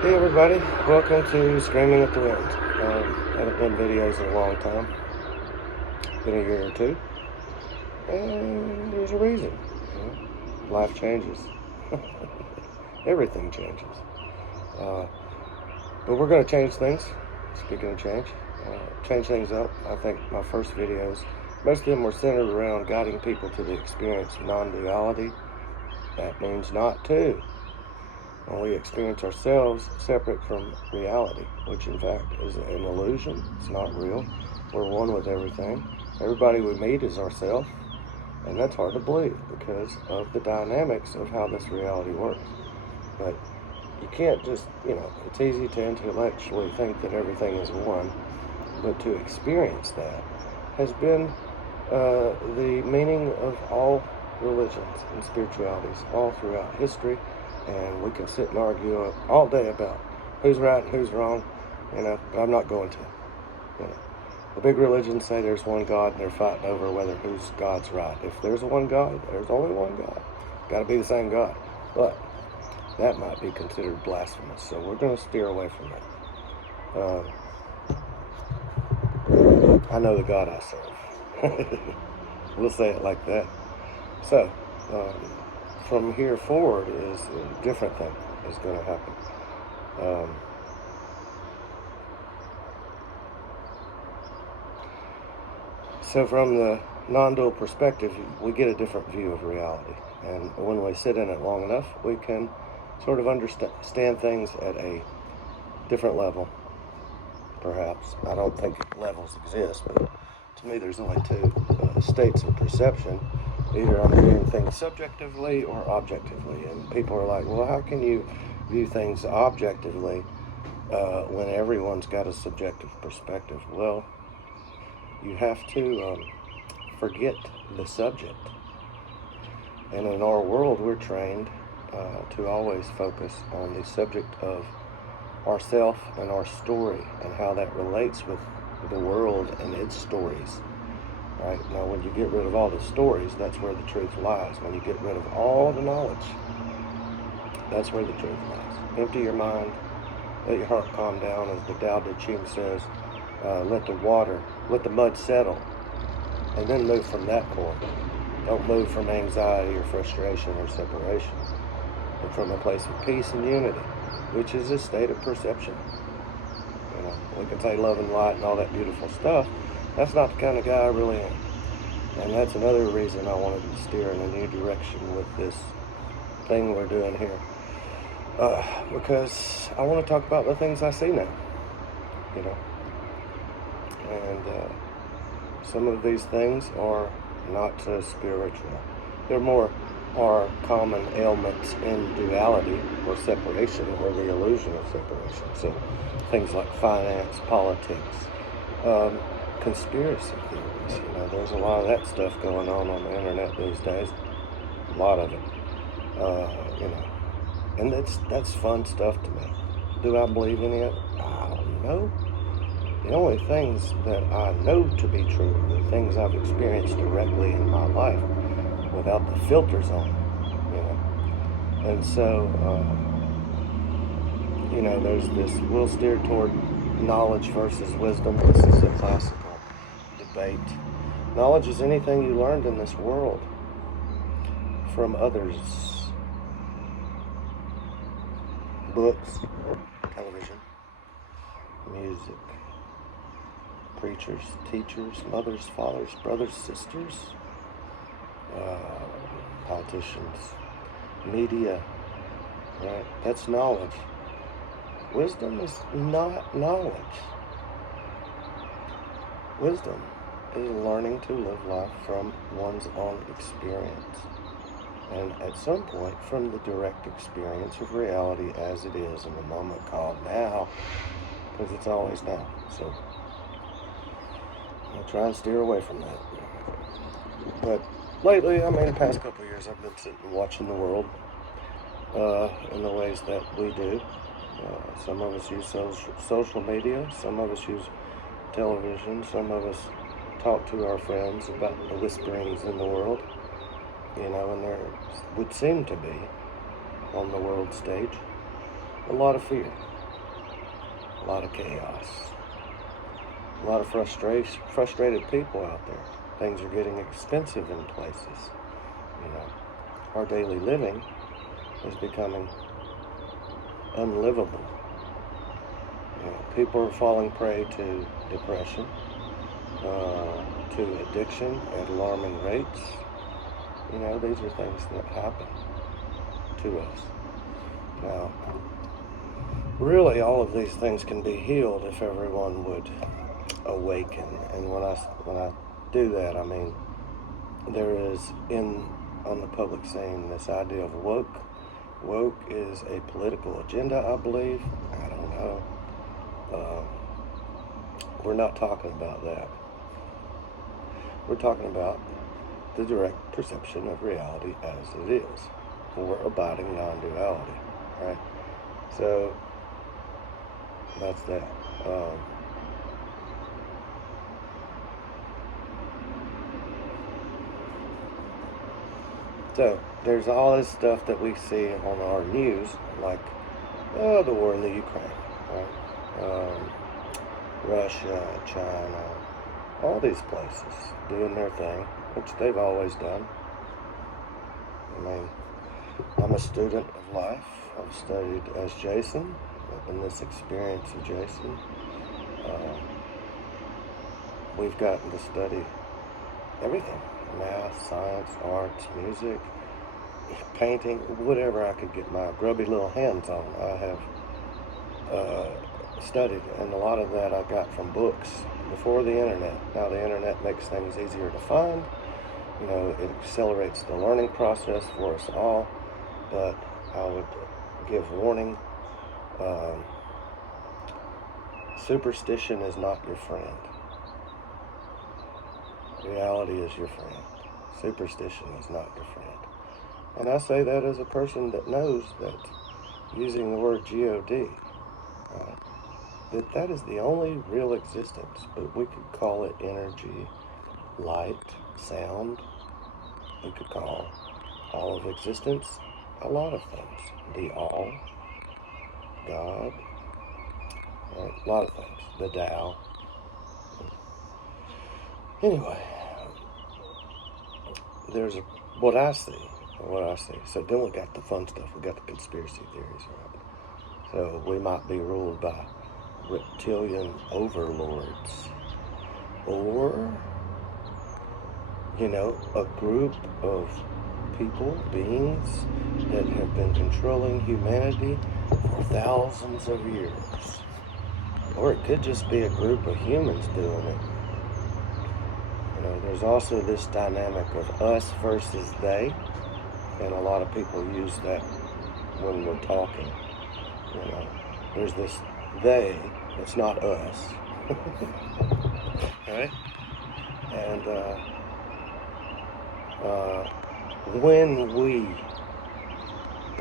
Hey everybody, welcome to Screaming at the Wind. Haven't done videos in a long time, been a year or two, and there's a reason. Life changes, everything changes. Uh, but we're going to change things. Speaking of change things up. I think my first videos, most of them were centered around guiding people to the experience of non-duality. That means not two. When we experience ourselves separate from reality, which in fact is an illusion. It's not real. We're one with everything. Everybody we meet is ourselves, and that's hard to believe because of the dynamics of how this reality works. But you can't just, it's easy to intellectually think that everything is one, but to experience that has been the meaning of all religions and spiritualities all throughout history. And we can sit and argue all day about who's right and who's wrong, but I'm not going to. The big religions say there's one God and they're fighting over whether whose God's right. If there's one God, there's only one God. Got to be the same God. But that might be considered blasphemous, so we're going to steer away from that. I know the God I serve. We'll say it like that. So, from here forward is a different thing is going to happen. So from the non-dual perspective, we get a different view of reality. And when we sit in it long enough, we can sort of understand things at a different level, perhaps. I don't think levels exist, but to me there's only two states of perception. Either I'm viewing things subjectively or objectively. And people are like, well, how can you view things objectively when everyone's got a subjective perspective? Well, you have to forget the subject. And in our world, we're trained to always focus on the subject of ourself and our story and how that relates with the world and its stories. Right? Now, when you get rid of all the stories, that's where the truth lies. When you get rid of all the knowledge, that's where the truth lies. Empty your mind, let your heart calm down, as the Tao Te Ching says. Let the mud settle, and then move from that point. Don't move from anxiety or frustration or separation, but from a place of peace and unity, which is a state of perception. We can say love and light and all that beautiful stuff. That's not the kind of guy I really am. And that's another reason I wanted to steer in a new direction with this thing we're doing here. Because I want to talk about the things I see now. And some of these things are not so spiritual. They're more our common ailments in duality or separation or the illusion of separation. So things like finance, politics, conspiracy theories. There's a lot of that stuff going on the internet these days. A lot of it. And that's fun stuff to me. Do I believe in it? I don't know. The only things that I know to be true are the things I've experienced directly in my life without the filters on, And so, there's this, we'll steer toward knowledge versus wisdom. This is a classical debate. Knowledge is anything you learned in this world from others. Books, television, music, preachers, teachers, mothers, fathers, brothers, sisters, politicians, media, right? That's knowledge. Wisdom is not knowledge. Wisdom is learning to live life from one's own experience. And at some point, from the direct experience of reality as it is in the moment called now, because it's always now. So I'll try and steer away from that. But lately, the past couple of years, I've been sitting and watching the world in the ways that we do. Some of us use social media, some of us use television, some of us talk to our friends about the whisperings in the world. And there would seem to be, on the world stage, a lot of fear. a lot of chaos, a lot of frustrated people out there. Things are getting expensive in places. You know, our daily living is becoming unlivable. You know, people are falling prey to depression, to addiction at alarming rates. You know, these are things that happen to us. Now, really, all of these things can be healed if everyone would awaken. And when I do that, I mean, there is on the public scene this idea of woke. Woke is a political agenda, I believe. I don't know. We're not talking about that. We're talking about the direct perception of reality as it is, or abiding non-duality, right? So that's that. So there's all this stuff that we see on our news, like the war in the Ukraine, right? Russia, China, all these places doing their thing, which they've always done. I mean, I'm a student of life. I've studied as Jason, in this experience of Jason. We've gotten to study everything: math, science, arts, music, painting, whatever I could get my grubby little hands on. I have studied, and a lot of that I got from books before the internet. Now the internet makes things easier to find. You know, it accelerates the learning process for us all, but I would give warning. Superstition is not your friend. Reality is your friend. Superstition is not your friend. And I say that as a person that knows that using the word God, that is the only real existence. But we could call it energy, light, sound. We could call all of existence a lot of things. The all, God, right? A lot of things. The Tao. Anyway, there's what I see. So then we got the fun stuff. We got the conspiracy theories, right? So we might be ruled by reptilian overlords, or, you know, a group of people, beings that have been controlling humanity for thousands of years. Or it could just be a group of humans doing it. You know, there's also this dynamic of us versus they, and a lot of people use that when we're talking. You know, there's this they, it's not us. Right? And when we,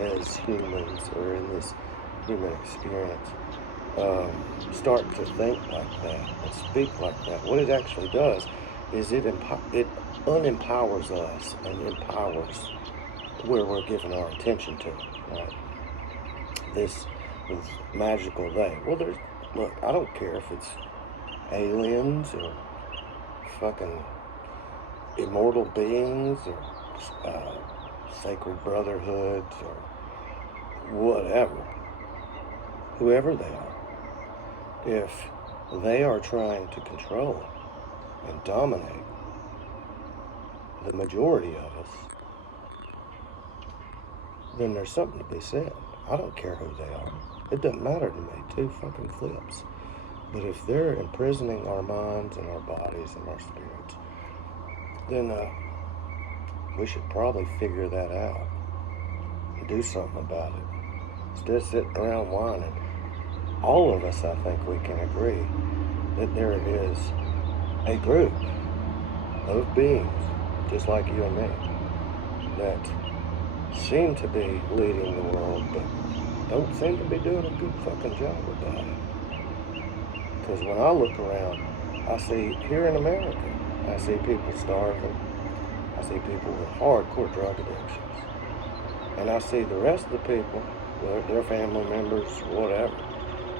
as humans, or in this human experience, start to think like that and speak like that, what it actually does is it unempowers us and empowers where we're giving our attention to, right? This magical they. Well, look, I don't care if it's aliens or fucking immortal beings or sacred brotherhoods or whatever, whoever they are. If they are trying to control and dominate the majority of us, then there's something to be said. I don't care who they are. It doesn't matter to me, two fucking flips. But if they're imprisoning our minds and our bodies and our spirits, then we should probably figure that out and do something about it. Instead of sitting around whining, all of us, I think we can agree that there is a group of beings, just like you and me, that seem to be leading the world, but don't seem to be doing a good fucking job about it. Because when I look around, I see, here in America, I see people starving. I see people with hardcore drug addictions. And I see the rest of the people, their family members, whatever,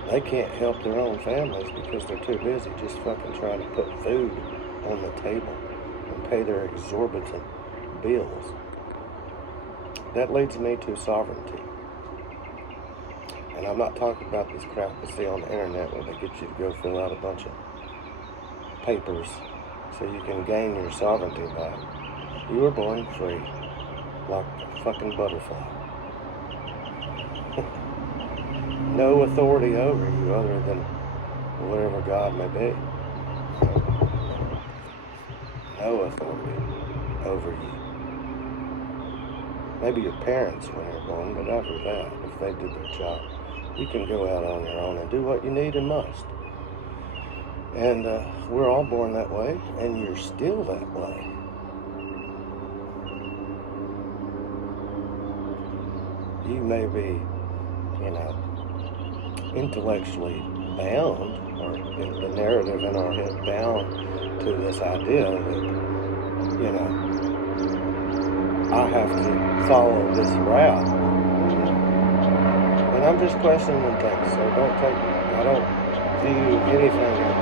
They can't help their own families because they're too busy just fucking trying to put food on the table and pay their exorbitant bills. That leads me to sovereignty. And I'm not talking about this crap you see on the internet where they get you to go fill out a bunch of papers so you can gain your sovereignty back. You were born free, like a fucking butterfly. No authority over you other than whatever God may be. No authority over you. Maybe your parents when you're born, but after that, if they did their job, you can go out on your own and do what you need and must. And we're all born that way, and you're still that way. You may be, intellectually bound, or the narrative in our head bound to this idea that, I have to follow this route. And I'm just questioning things, so I don't view anything in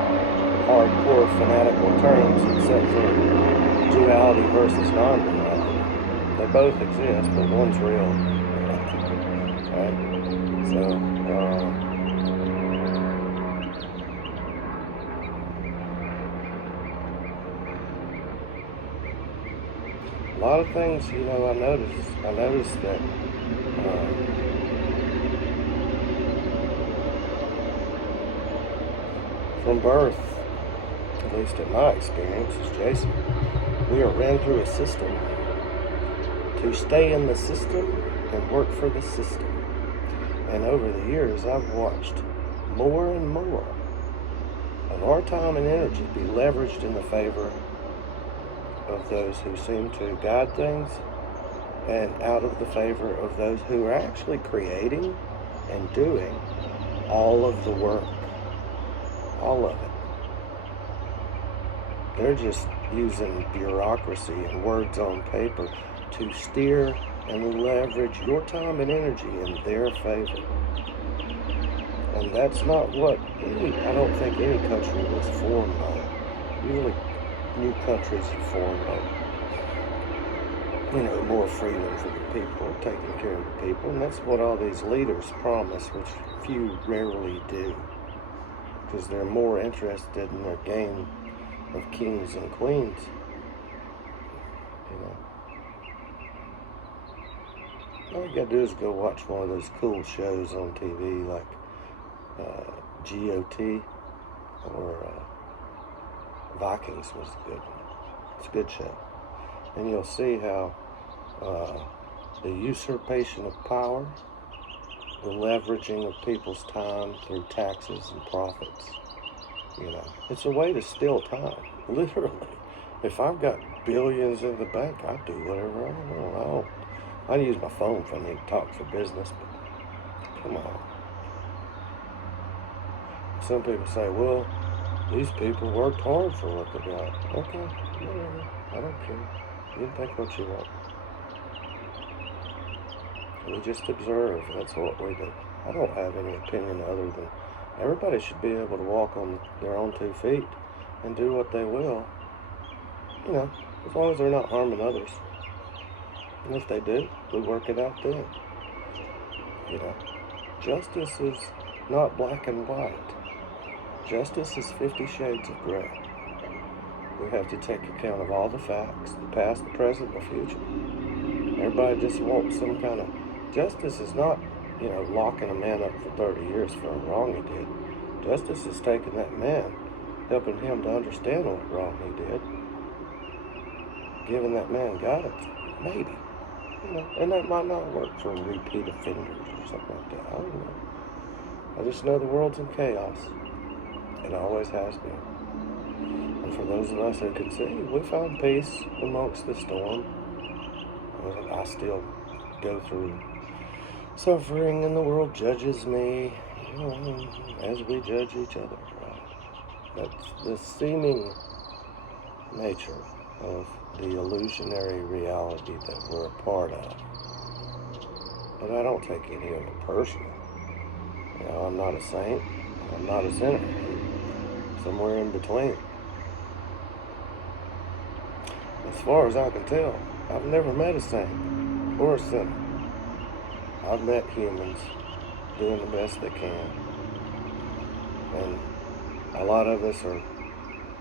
hardcore fanatical terms except for duality versus non-duality. They both exist, but one's real. Right? So, a lot of things, I noticed that from birth, at least in my experience as Jason, we are ran through a system to stay in the system and work for the system. And over the years, I've watched more and more of our time and energy be leveraged in the favor of those who seem to guide things and out of the favor of those who are actually creating and doing all of the work. All of it. They're just using bureaucracy and words on paper to steer and leverage your time and energy in their favor. And that's not what I don't think any country was formed on. Usually new countries are formed on, more freedom for the people, taking care of the people. And that's what all these leaders promise, which few rarely do. Because they're more interested in their game of kings and queens. All you gotta do is go watch one of those cool shows on TV like GOT or Vikings was a good one. It's a good show. And you'll see how the usurpation of power, the leveraging of people's time through taxes and profits, it's a way to steal time, literally. If I've got billions in the bank, I do whatever I want. I use my phone if I need to talk for business, but come on. Some people say, well, these people worked hard for what they got. Okay, whatever. I don't care. You can think what you want. We just observe. That's what we do. I don't have any opinion other than everybody should be able to walk on their own 2 feet and do what they will, as long as they're not harming others. And if they do, we work it out then. Justice is not black and white. Justice is 50 shades of gray. We have to take account of all the facts, the past, the present, the future. Everybody just wants some kind of... Justice is not, locking a man up for 30 years for a wrong he did. Justice is taking that man, helping him to understand what wrong he did, giving that man guidance, maybe. And that might not work for repeat offenders or something like that. I don't know. I just know the world's in chaos. It always has been. And for those of us who can see, we found peace amongst the storm. I still go through suffering, and the world judges me, as we judge each other, right? That's the seeming nature of the illusionary reality that we're a part of. But I don't take any of it personal. I'm I'm not a saint. I'm not a sinner. I'm somewhere in between. As far as I can tell, I've never met a saint or a sinner. I've met humans doing the best they can. And a lot of us are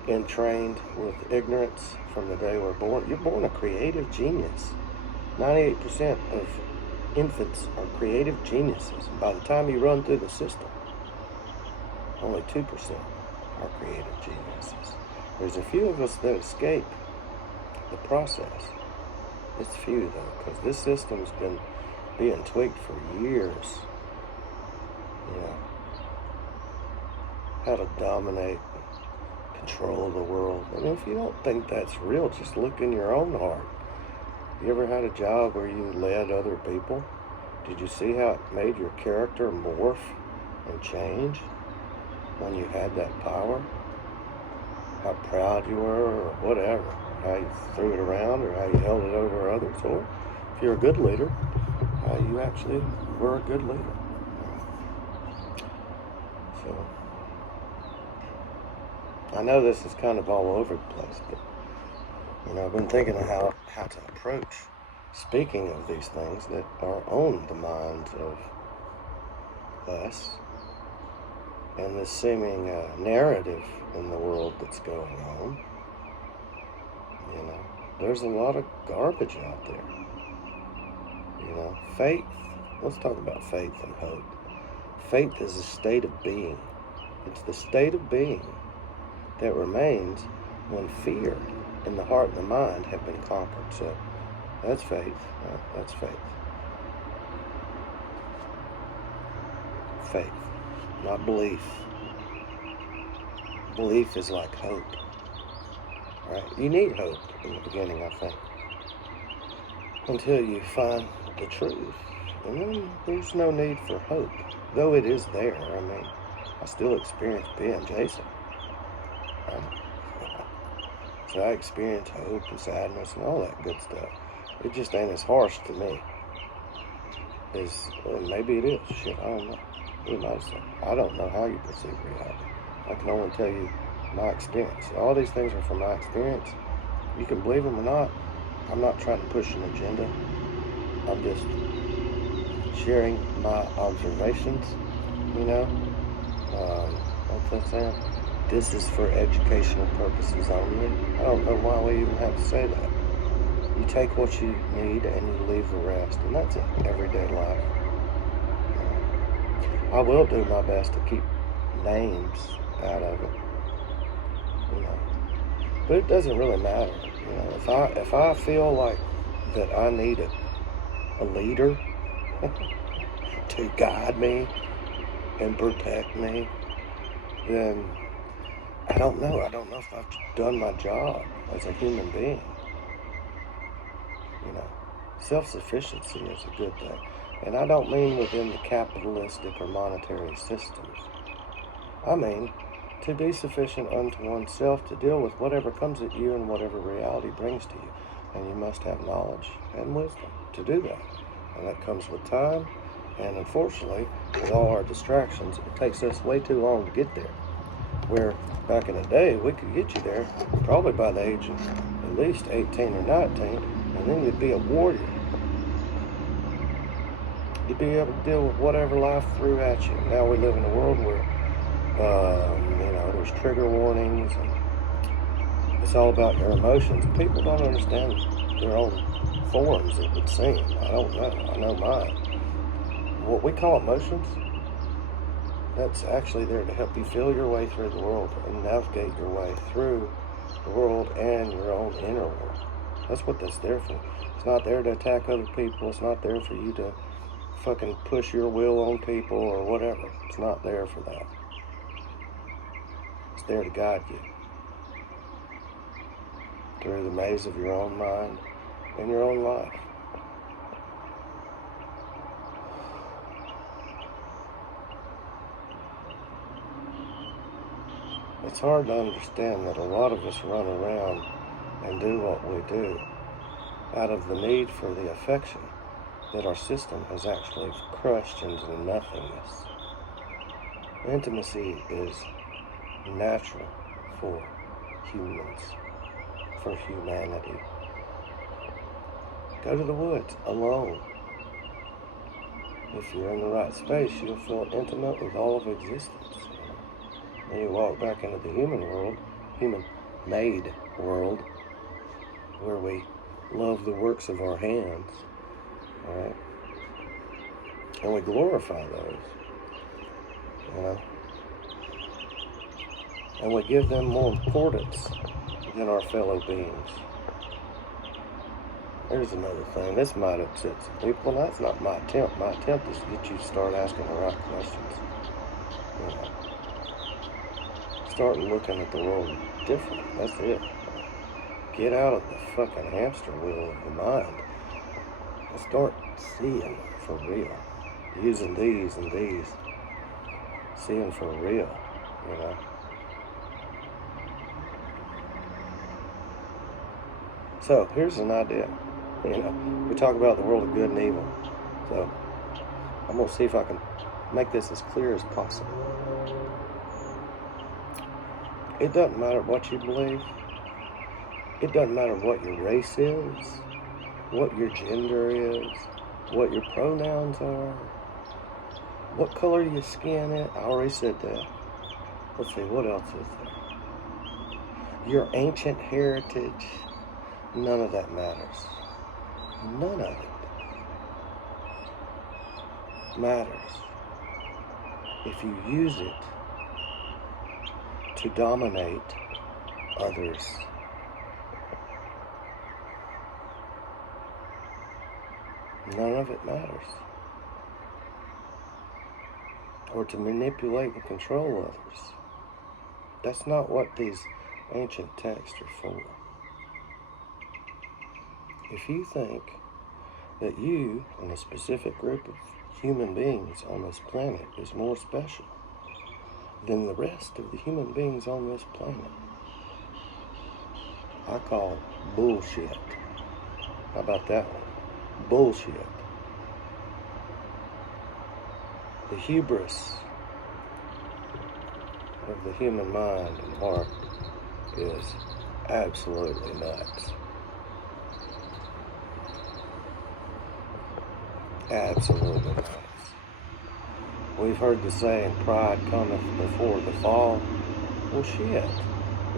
entrained with ignorance from the day we're born. You're born a creative genius. 98% of infants are creative geniuses. And by the time you run through the system, only 2% are creative geniuses. There's a few of us that escape the process. It's few though, because this system's been being tweaked for years. You know, how to dominate, control the world. And if you don't think that's real, just look in your own heart. You ever had a job where you led other people? Did you see how it made your character morph and change when you had that power? How proud you were or whatever. How you threw it around or how you held it over others. Or if you're a good leader, how you actually were a good leader. So, I know this is kind of all over the place, but I've been thinking of how to approach speaking of these things that are on the minds of us and this seeming narrative in the world that's going on. There's a lot of garbage out there. Faith. Let's talk about faith and hope. Faith is a state of being. It's the state of being that remains when fear in the heart and the mind have been conquered. So that's faith. That's faith. Faith, not belief. Belief is like hope. Right? You need hope in the beginning, I think, until you find the truth. And then there's no need for hope, though it is there. I still experience being Jason. So I experience hope and sadness and all that good stuff. It just ain't as harsh to me as, maybe it is. Shit, I don't know. Who knows? I don't know how you perceive reality. I can only tell you my experience. All these things are from my experience. You can believe them or not. I'm not trying to push an agenda. I'm just sharing my observations, what's that saying? This is for educational purposes only. I don't know why we even have to say that. You take what you need and you leave the rest, and that's in everyday life. I will do my best to keep names out of it, but it doesn't really matter. If I feel like that I need a leader to guide me and protect me, then I don't know. I don't know if I've done my job as a human being. Self-sufficiency is a good thing. And I don't mean within the capitalistic or monetary systems. I mean to be sufficient unto oneself to deal with whatever comes at you and whatever reality brings to you. And you must have knowledge and wisdom to do that. And that comes with time. And unfortunately, with all our distractions, it takes us way too long to get there. Where back in the day, we could get you there probably by the age of at least 18 or 19, and then you'd be a warrior. You'd be able to deal with whatever life threw at you. Now we live in a world where, there's trigger warnings, and it's all about your emotions. People don't understand their own forms, it would seem. I don't know. I know mine. What we call emotions, that's actually there to help you feel your way through the world and navigate your way through the world and your own inner world. That's what that's there for. It's not there to attack other people. It's not there for you to fucking push your will on people or whatever. It's not there for that. It's there to guide you through the maze of your own mind and your own life. It's hard to understand that a lot of us run around and do what we do out of the need for the affection that our system has actually crushed into nothingness. Intimacy is natural for humans, for humanity. Go to the woods alone. If you're in the right space, you'll feel intimate with all of existence. Then you walk back into the human world, human-made world, where we love the works of our hands, all right? And we glorify those, you know? And we give them more importance than our fellow beings. Here's another thing. This might upset some people, and that's not my attempt. My attempt is to get you to start asking the right questions. You know? Start looking at the world different. That's it. Get out of the fucking hamster wheel of the mind and start seeing for real. Using these and these. Seeing for real, you know. So, here's an idea. You know, we talk about the world of good and evil. So, I'm going to see if I can make this as clear as possible. It doesn't matter what you believe. It doesn't matter what your race is, what your gender is, what your pronouns are, what color your skin is. I already said that. Let's see, what else is there? Your ancient heritage. None of that matters. None of it matters if you use it to dominate others. None of it matters. Or to manipulate and control others. That's not what these ancient texts are for. If you think that you and a specific group of human beings on this planet is more special than the rest of the human beings on this planet, I call bullshit. How about that one? Bullshit. The hubris of the human mind and heart is absolutely nuts. Absolutely nuts. We've heard the saying, pride cometh before the fall. Well, shit.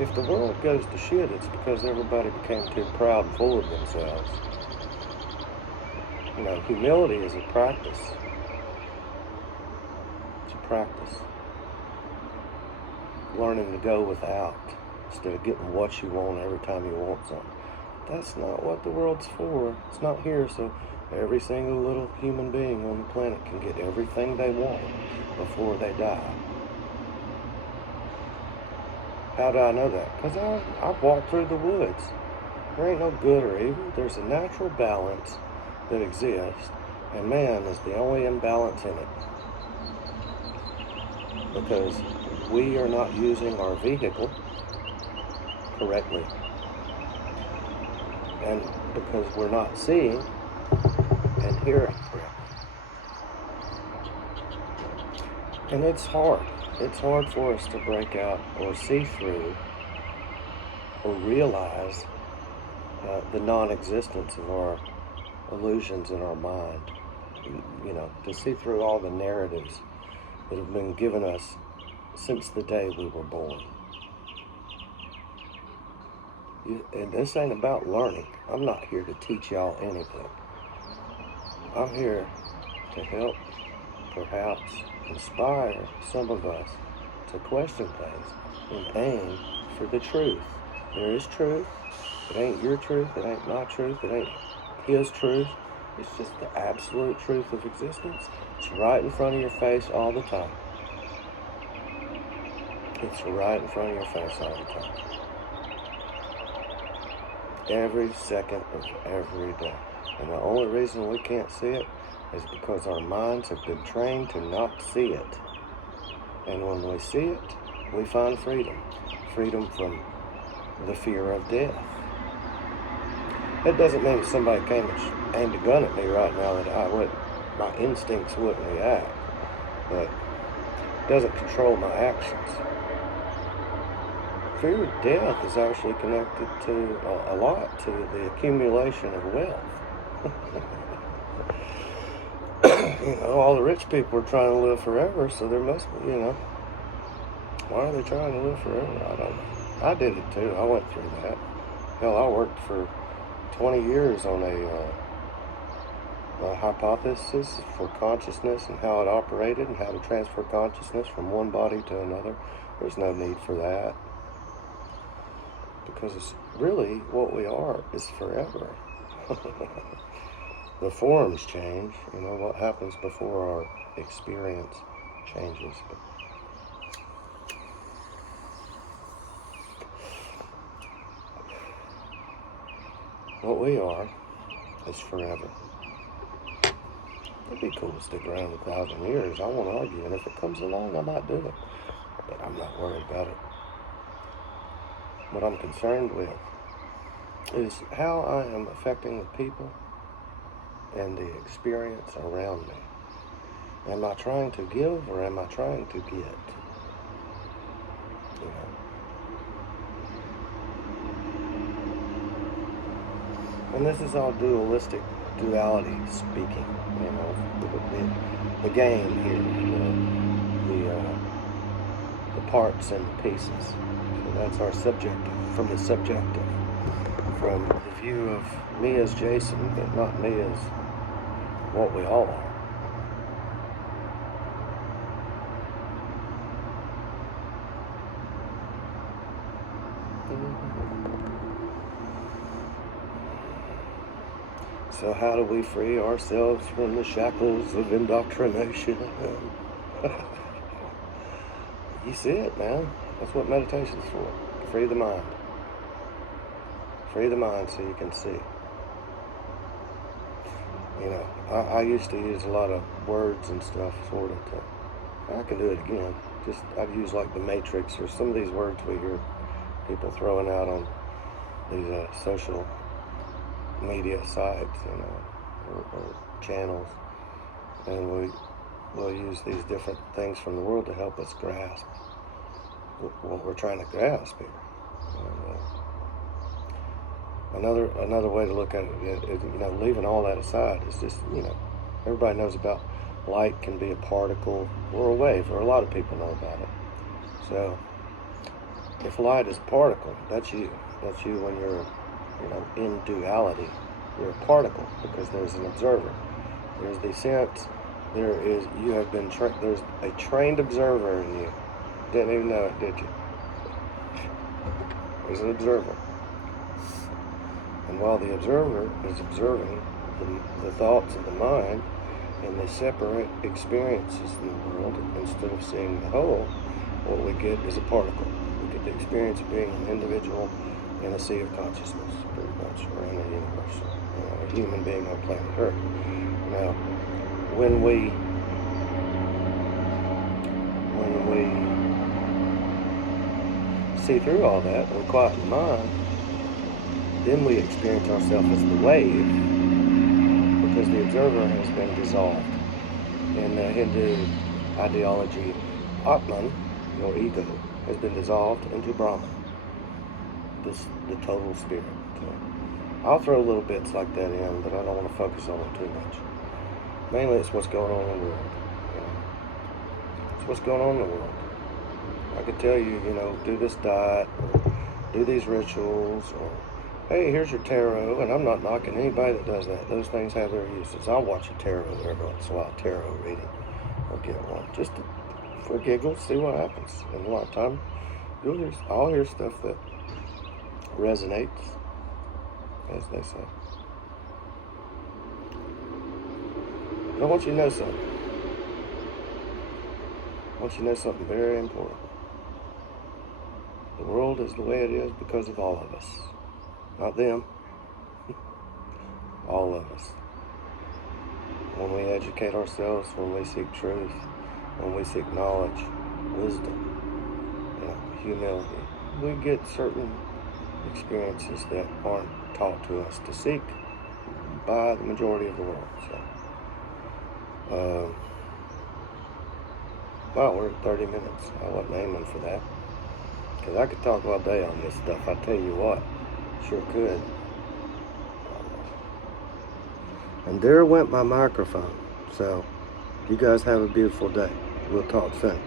If the world goes to shit, it's because everybody became too proud and full of themselves. You know, humility is a practice. It's a practice. Learning to go without instead of getting what you want every time you want something. That's not what the world's for. It's not here, so every single little human being on the planet can get everything they want before they die. How do I know that? Because I've walked through the woods. There ain't no good or evil. There's a natural balance that exists, and man is the only imbalance in it. Because we are not using our vehicle correctly. And because we're not seeing and hearing correctly. And it's hard. It's hard for us to break out or see through or realize the non-existence of our illusions in our mind. You know, to see through all the narratives that have been given us since the day we were born. And this ain't about learning. I'm not here to teach y'all anything. I'm here to help, perhaps, inspire some of us to question things and aim for the truth. There is truth. It ain't your truth. It ain't my truth. It ain't his truth. It's just the absolute truth of existence. It's right in front of your face all the time. It's right in front of your face all the time. Every second of every day. And the only reason we can't see it is because our minds have been trained to not see it. And when we see it, we find freedom. Freedom from the fear of death. That doesn't mean if somebody came and aimed a gun at me right now that my instincts wouldn't react. But doesn't control my actions. Fear of death is actually connected to a lot to the accumulation of wealth. All the rich people are trying to live forever, so there must be, why are they trying to live forever? I don't know. I did it too. I went through that. Hell, I worked for 20 years on a hypothesis for consciousness and how it operated and how to transfer consciousness from one body to another. There's no need for that, because it's really what we are is forever. The forms change, what happens before our experience changes. But what we are is forever. It'd be cool to stick around 1,000 years. I won't argue, and if it comes along, I might do it. But I'm not worried about it. What I'm concerned with is how I am affecting the people and the experience around me. Am I trying to give or am I trying to get? And this is all dualistic, duality speaking, the game here, the parts and the pieces. So that's our subjective, from the subjective, from the view of me as Jason, but not me as what we all are. So how do we free ourselves from the shackles of indoctrination? You see it, man. That's what meditation's for. Free the mind. Free the mind so you can see. I used to use a lot of words and stuff, sort of. I can do it again. I'd use like the Matrix or some of these words we hear people throwing out on these social media sites, or channels, and we'll use these different things from the world to help us grasp what we're trying to grasp here. And, another way to look at it is, leaving all that aside, is just, everybody knows about light can be a particle or a wave, or a lot of people know about it. So if light is a particle, that's you. That's you when you're in duality. You're a particle because there's an observer. There's the sense. There's a trained observer in you. Didn't even know it, did you? There's an observer. And while the observer is observing the thoughts of the mind and the separate experiences in the world, instead of seeing the whole, what we get is a particle. We get the experience of being an individual in a sea of consciousness, pretty much, or in a universe, a human being on planet Earth. Now, when we see through all that, and we quiet the mind, then we experience ourselves as the wave, because the observer has been dissolved. In the Hindu ideology, Atman, your ego, has been dissolved into Brahman, the total spirit. So I'll throw little bits like that in, but I don't want to focus on it too much. Mainly it's what's going on in the world. It's what's going on in the world. I could tell you, do this diet, or do these rituals, or hey, here's your tarot, and I'm not knocking anybody that does that. Those things have their uses. I'll watch a tarot every once in a while, tarot reading, or get one, just for giggles, see what happens. And a lot of time, I'll hear stuff that resonates, as they say. But I want you to know something. I want you to know something very important. The world is the way it is because of all of us. Not them. All of us. When we educate ourselves, when we seek truth, when we seek knowledge, wisdom, humility, we get certain experiences that aren't taught to us to seek by the majority of the world. So, Wow, we're at 30 minutes. I wasn't aiming for that. Because I could talk all day on this stuff. I tell you what, sure could. And there went my microphone. So, you guys have a beautiful day. We'll talk soon.